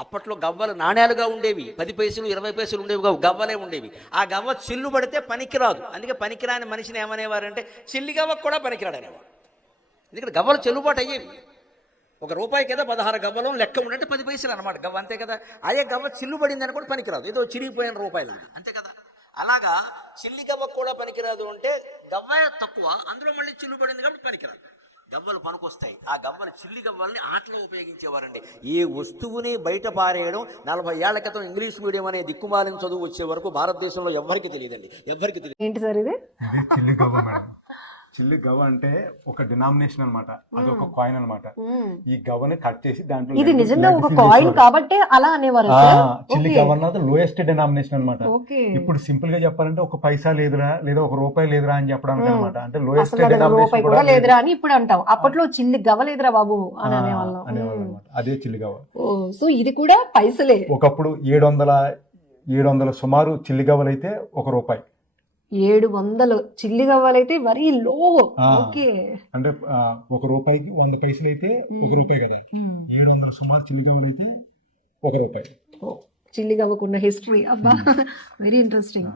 అప్పట్లో గవ్వలు నాణ్యాలుగా ఉండేవి. పది పైసలు ఇరవై పైసలు ఉండేవి కావు. గవ్వలే ఉండేవి. ఆ గవ్వ చిల్లు పడితే పనికిరాదు. అందుకే పనికిరాని మనిషిని ఏమనేవారంటే చిల్లి గవ్వకు కూడా పనికిరాడు అనేవారు ఎందుకంటే గవ్వలు చెల్లుబాటు అయ్యేవి. ఒక రూపాయి కదా పదహారు గవ్వలం లెక్క ఉండంటే పది పైసలు అనమాట గవ్వ అంతే కదా. అదే గవ్వ చిల్లు పడింది అని కూడా పనికిరాదు. ఏదో చిరిగిపోయిన రూపాయలు అంతే కదా. అలాగా చిల్లి గవ్వ కూడా పనికిరాదు అంటే గవ్వ తక్కువ. అందులో మళ్ళీ చిల్లు పడింది కాబట్టి పనికిరాదు. గవ్వలు పనికొస్తాయి. ఆ గవ్వలు చిల్లి గవ్వల్ని ఆటలో ఉపయోగించేవారండి. ఏ వస్తువుని బయట పారేయడం నలభై ఏళ్ళ క్రితం ఇంగ్లీష్ మీడియం అనే దిక్కుమాలిన చదువు వచ్చే వరకు భారతదేశంలో ఎవ్వరికి తెలియదండి. ఎవ్వరికి తెలియదు. ఏంటి సార్ ఇది? ఇది చిల్లి గవ్వ మేడం. చిల్లి గవ్వ అంటే ఒక డినామినేషన్ అన్నమాట అది ఒక కాయిన్ అన్నమాట ఈ గవ్వని కట్ చేసి దాంట్లో ఇది నిజంగా ఒక కాయిన్. కాబట్టే అలా అనేవారు చిల్లి. గవ్వ అన్నది లోయెస్ట్ డినామినేషన్ అన్నమాట ఓకే. ఇప్పుడు సింపుల్గా చెప్పాలంటే ఒక పైసా లేదురా లేదా ఒక రూపాయి లేదురా అని చెప్పడానికి. అనమాట. అంటే లోయెస్ట్ రూపాయి కూడా లేదురా అని ఇప్పుడు అంటాం అప్పట్లో చిల్లి గవ్వలేదురా బాబు అని అనేవాళ్ళం. అనమాట. అదే చిల్లి గవ్వ. ఓ సో ఇది కూడా పైసలే. ఒకప్పుడు ఏడు వందల ఏడు వందల సుమారు చిల్లి గవ్వలు అయితే ఒక రూపాయి. ఏడు వందలు చిల్లి గవ్వలైతే మరీ లో. ఓకే. అంటే ఒక రూపాయికి వంద పైసలు అయితే ఒక రూపాయి కదా. ఏడు వందల సుమారు చిల్లి గవ్వలు అయితే ఒక రూపాయి. చిల్లి గవ్వకున్న హిస్టరీ. అబ్బా వెరీ ఇంట్రెస్టింగ్.